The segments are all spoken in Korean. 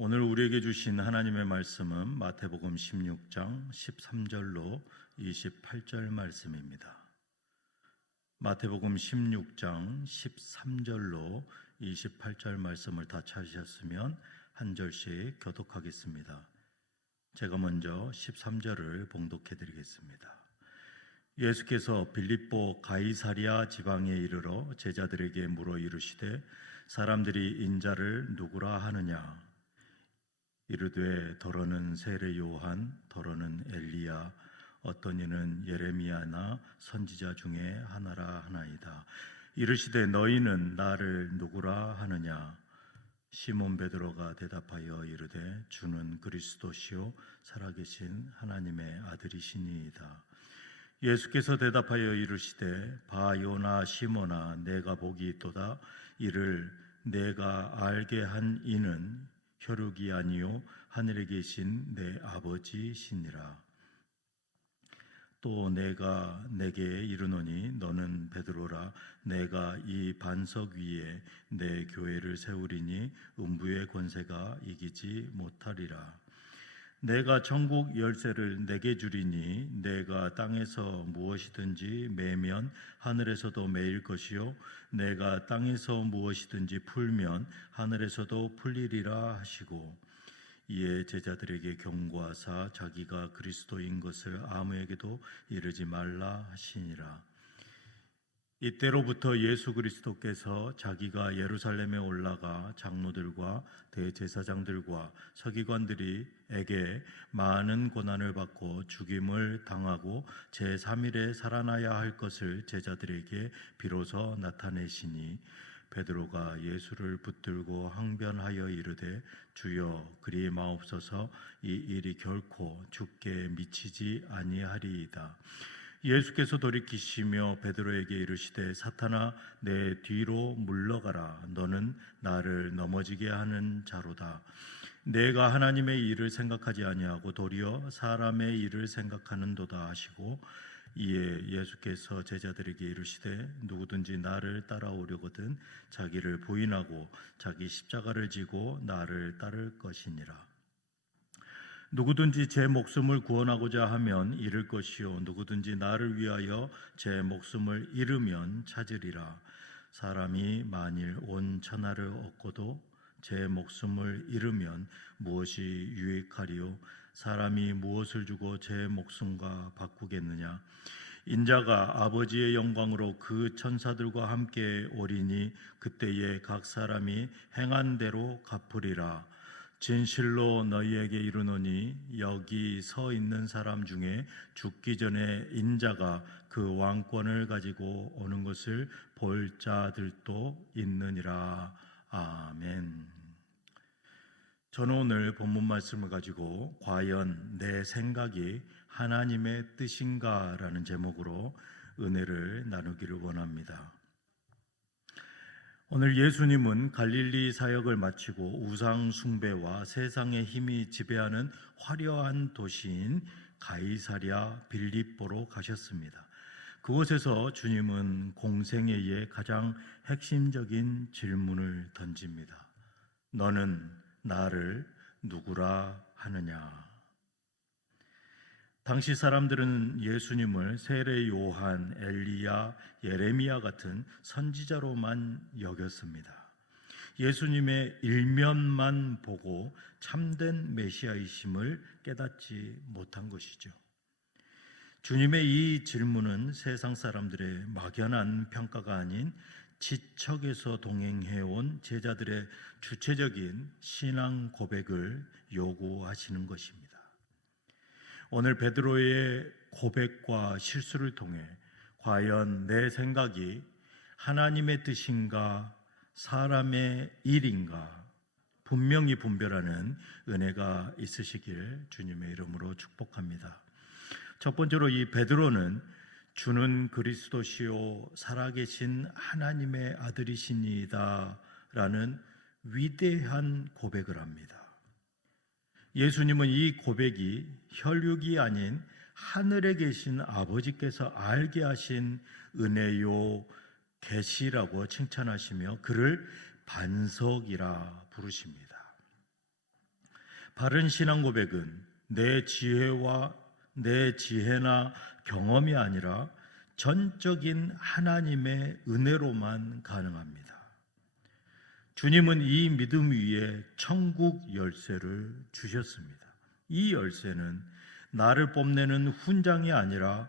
오늘 우리에게 주신 하나님의 말씀은 마태복음 16장 13절로 28절 말씀입니다. 마태복음 16장 13절로 28절 말씀을 다 찾으셨으면 한 절씩 교독하겠습니다. 제가 먼저 13절을 봉독해 드리겠습니다. 예수께서 빌립보 가이사랴 지방에 이르러 제자들에게 물어 이르시되 사람들이 인자를 누구라 하느냐? 이르되 더러는 세례 요한, 더러는 엘리야, 어떤 이는 예레미야나 선지자 중에 하나라 하나이다. 이르시되 너희는 나를 누구라 하느냐? 시몬 베드로가 대답하여 이르되 주는 그리스도시요 살아계신 하나님의 아들이시니이다. 예수께서 대답하여 이르시되 바 요나 시몬아, 내가 복이 있도다. 이를 내가 알게 한 이는 혈육이 아니요 하늘에 계신 내 아버지시니라. 또 내가 내게 이르노니 너는 베드로라. 내가 이 반석 위에 내 교회를 세우리니 음부의 권세가 이기지 못하리라. 내가 천국 열쇠를 내게 주리니 내가 땅에서 무엇이든지 매면 하늘에서도 매일 것이요 내가 땅에서 무엇이든지 풀면 하늘에서도 풀리리라 하시고, 이에 제자들에게 경고하사 자기가 그리스도인 것을 아무에게도 이르지 말라 하시니라. 이때로부터 예수 그리스도께서 자기가 예루살렘에 올라가 장로들과 대제사장들과 서기관들에게 많은 고난을 받고 죽임을 당하고 제3일에 살아나야 할 것을 제자들에게 비로소 나타내시니, 베드로가 예수를 붙들고 항변하여 이르되 주여 그리 마옵소서, 이 일이 결코 주께 미치지 아니하리이다. 예수께서 돌이키시며 베드로에게 이르시되 사탄아, 내 뒤로 물러가라. 너는 나를 넘어지게 하는 자로다. 내가 하나님의 일을 생각하지 아니하고 도리어 사람의 일을 생각하는도다 하시고, 이에 예수께서 제자들에게 이르시되 누구든지 나를 따라오려거든 자기를 부인하고 자기 십자가를 지고 나를 따를 것이니라. 누구든지 제 목숨을 구원하고자 하면 잃을 것이요 누구든지 나를 위하여 제 목숨을 잃으면 찾으리라. 사람이 만일 온 천하를 얻고도 제 목숨을 잃으면 무엇이 유익하리요? 사람이 무엇을 주고 제 목숨과 바꾸겠느냐? 인자가 아버지의 영광으로 그 천사들과 함께 오리니 그때에 각 사람이 행한 대로 갚으리라. 진실로 너희에게 이르노니 여기 서 있는 사람 중에 죽기 전에 인자가 그 왕권을 가지고 오는 것을 볼 자들도 있느니라. 아멘. 저는 오늘 본문 말씀을 가지고 과연 내 생각이 하나님의 뜻인가 라는 제목으로 은혜를 나누기를 원합니다. 오늘 예수님은 갈릴리 사역을 마치고 우상 숭배와 세상의 힘이 지배하는 화려한 도시인 가이사랴 빌립보로 가셨습니다. 그곳에서 주님은 공생애의 가장 핵심적인 질문을 던집니다. 너는 나를 누구라 하느냐? 당시 사람들은 예수님을 세례 요한, 엘리야, 예레미야 같은 선지자로만 여겼습니다. 예수님의 일면만 보고 참된 메시아이심을 깨닫지 못한 것이죠. 주님의 이 질문은 세상 사람들의 막연한 평가가 아닌 지척에서 동행해온 제자들의 주체적인 신앙 고백을 요구하시는 것입니다. 오늘 베드로의 고백과 실수를 통해 과연 내 생각이 하나님의 뜻인가 사람의 일인가 분명히 분별하는 은혜가 있으시길 주님의 이름으로 축복합니다. 첫 번째로 이 베드로는 주는 그리스도시요 살아계신 하나님의 아들이시니이다 라는 위대한 고백을 합니다. 예수님은 이 고백이 혈육이 아닌 하늘에 계신 아버지께서 알게 하신 은혜요 계시라고 칭찬하시며 그를 반석이라 부르십니다. 바른 신앙 고백은 내 지혜나 경험이 아니라 전적인 하나님의 은혜로만 가능합니다. 주님은 이 믿음 위에 천국 열쇠를 주셨습니다. 이 열쇠는 나를 뽐내는 훈장이 아니라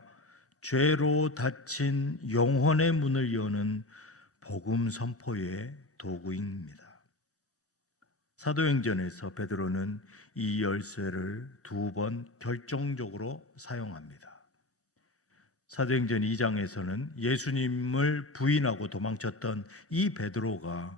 죄로 닫힌 영혼의 문을 여는 복음 선포의 도구입니다. 사도행전에서 베드로는 이 열쇠를 2번 결정적으로 사용합니다. 사도행전 2장에서는 예수님을 부인하고 도망쳤던 이 베드로가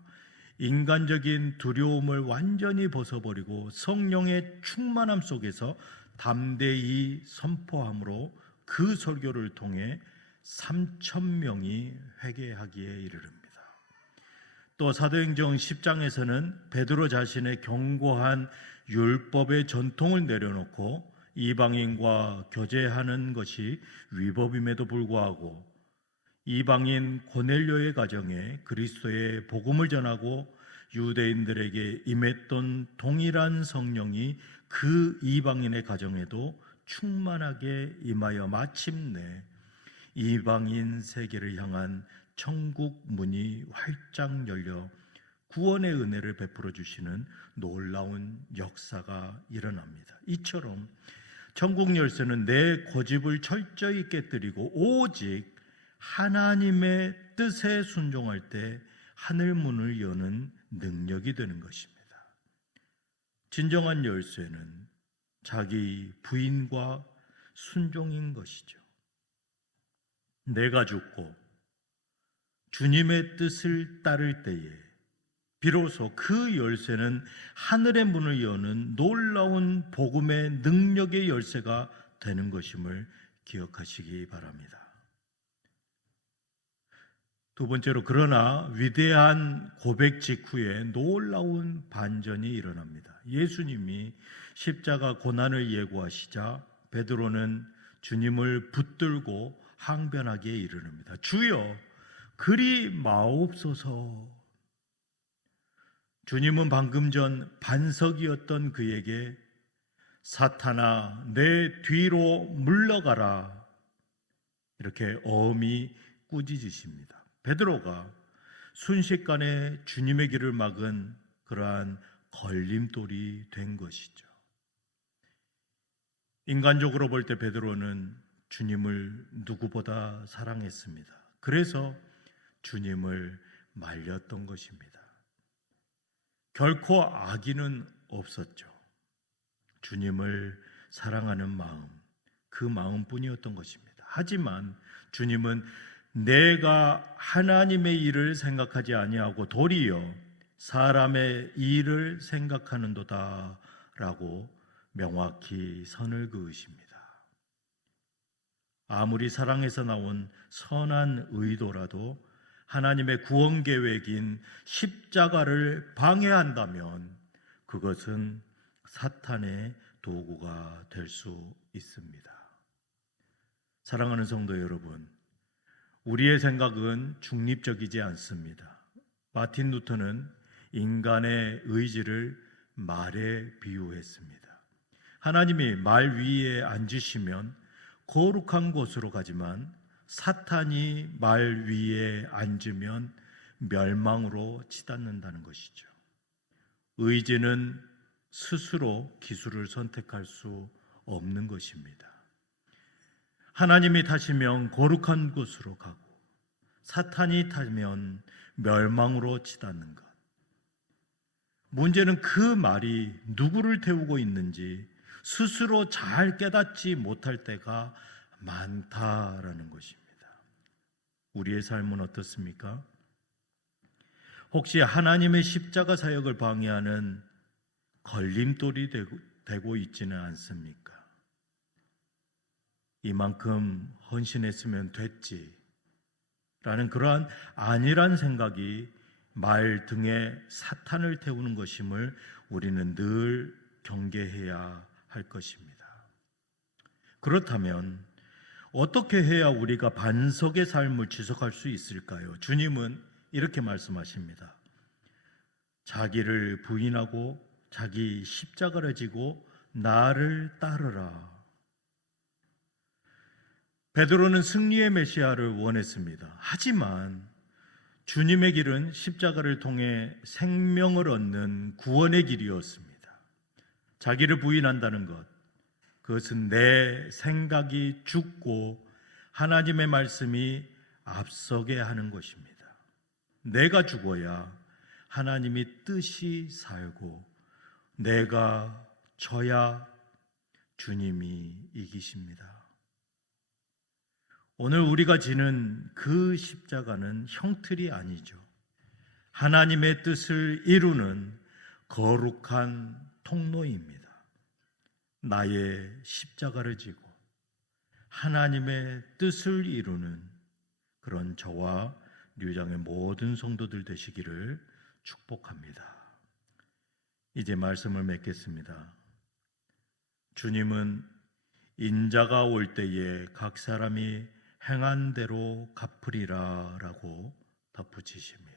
인간적인 두려움을 완전히 벗어버리고 성령의 충만함 속에서 담대히 선포함으로 그 설교를 통해 3,000명이 회개하기에 이르릅니다. 또 사도행전 10장에서는 베드로 자신의 견고한 율법의 전통을 내려놓고 이방인과 교제하는 것이 위법임에도 불구하고 이방인 고넬료의 가정에 그리스도의 복음을 전하고 유대인들에게 임했던 동일한 성령이 그 이방인의 가정에도 충만하게 임하여 마침내 이방인 세계를 향한 천국 문이 활짝 열려 구원의 은혜를 베풀어 주시는 놀라운 역사가 일어납니다. 이처럼 천국 열쇠는 내 고집을 철저히 깨뜨리고 오직 하나님의 뜻에 순종할 때 하늘 문을 여는 능력이 되는 것입니다. 진정한 열쇠는 자기 부인과 순종인 것이죠. 내가 죽고 주님의 뜻을 따를 때에 비로소 그 열쇠는 하늘의 문을 여는 놀라운 복음의 능력의 열쇠가 되는 것임을 기억하시기 바랍니다. 두 번째로, 그러나 위대한 고백 직후에 놀라운 반전이 일어납니다. 예수님이 십자가 고난을 예고하시자 베드로는 주님을 붙들고 항변하기에 이르릅니다. 주여, 그리 마옵소서. 주님은 방금 전 반석이었던 그에게 사탄아, 내 뒤로 물러가라, 이렇게 엄히 꾸짖으십니다. 베드로가 순식간에 주님의 길을 막은 그러한 걸림돌이 된 것이죠. 인간적으로 볼 때 베드로는 주님을 누구보다 사랑했습니다. 그래서 주님을 말렸던 것입니다. 결코 악의는 없었죠. 주님을 사랑하는 마음, 그 마음뿐이었던 것입니다. 하지만 주님은 내가 하나님의 일을 생각하지 아니하고 도리어 사람의 일을 생각하는도다 라고 명확히 선을 그으십니다. 아무리 사랑에서 나온 선한 의도라도 하나님의 구원 계획인 십자가를 방해한다면 그것은 사탄의 도구가 될 수 있습니다. 사랑하는 성도 여러분, 우리의 생각은 중립적이지 않습니다. 마틴 루터는 인간의 의지를 말에 비유했습니다. 하나님이 말 위에 앉으시면 거룩한 곳으로 가지만 사탄이 말 위에 앉으면 멸망으로 치닫는다는 것이죠. 의지는 스스로 기술을 선택할 수 없는 것입니다. 하나님이 타시면 거룩한 곳으로 가고 사탄이 타면 멸망으로 치닫는 것. 문제는 그 말이 누구를 태우고 있는지 스스로 잘 깨닫지 못할 때가 많다라는 것입니다. 우리의 삶은 어떻습니까? 혹시 하나님의 십자가 사역을 방해하는 걸림돌이 되고 있지는 않습니까? 이만큼 헌신했으면 됐지 라는 그러한 안일한 생각이 말 등에 사탄을 태우는 것임을 우리는 늘 경계해야 할 것입니다. 그렇다면 어떻게 해야 우리가 반석의 삶을 지속할 수 있을까요? 주님은 이렇게 말씀하십니다. 자기를 부인하고 자기 십자가를 지고 나를 따르라. 베드로는 승리의 메시아를 원했습니다. 하지만 주님의 길은 십자가를 통해 생명을 얻는 구원의 길이었습니다. 자기를 부인한다는 것, 그것은 내 생각이 죽고 하나님의 말씀이 앞서게 하는 것입니다. 내가 죽어야 하나님이 뜻이 살고 내가 져야 주님이 이기십니다. 오늘 우리가 지는 그 십자가는 형틀이 아니죠. 하나님의 뜻을 이루는 거룩한 통로입니다. 나의 십자가를 지고 하나님의 뜻을 이루는 그런 저와 류장의 모든 성도들 되시기를 축복합니다. 이제 말씀을 맺겠습니다. 주님은 인자가 올 때에 각 사람이 행한 대로 갚으리라 라고 덧붙이십니다.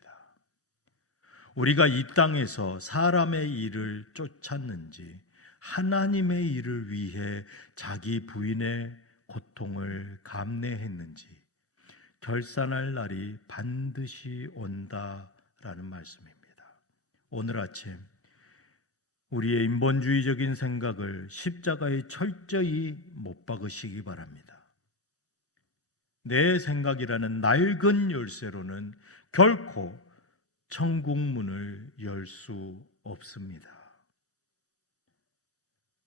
우리가 이 땅에서 사람의 일을 쫓았는지 하나님의 일을 위해 자기 부인의 고통을 감내했는지 결산할 날이 반드시 온다라는 말씀입니다. 오늘 아침 우리의 인본주의적인 생각을 십자가에 철저히 못 박으시기 바랍니다. 내 생각이라는 낡은 열쇠로는 결코 천국 문을 열 수 없습니다.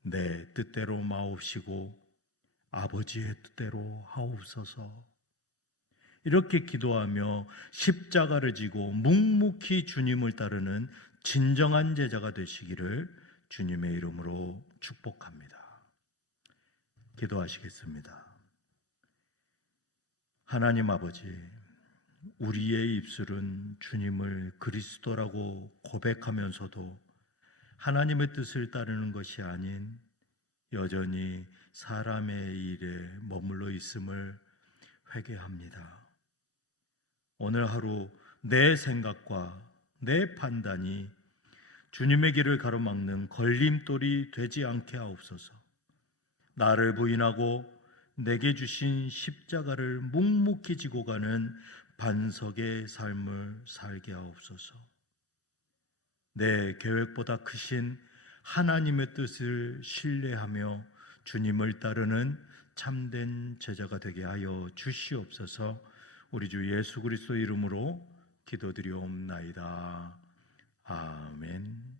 내 뜻대로 마옵시고 아버지의 뜻대로 하옵소서. 이렇게 기도하며 십자가를 지고 묵묵히 주님을 따르는 진정한 제자가 되시기를 주님의 이름으로 축복합니다. 기도하시겠습니다. 하나님 아버지, 우리의 입술은 주님을 그리스도라고 고백하면서도 하나님의 뜻을 따르는 것이 아닌 여전히 사람의 일에 머물러 있음을 회개합니다. 오늘 하루 내 생각과 내 판단이 주님의 길을 가로막는 걸림돌이 되지 않게 하옵소서. 나를 부인하고 내게 주신 십자가를 묵묵히 지고 가는 반석의 삶을 살게 하옵소서. 내 계획보다 크신 하나님의 뜻을 신뢰하며 주님을 따르는 참된 제자가 되게 하여 주시옵소서. 우리 주 예수 그리스도 이름으로 기도드리옵나이다. 아멘.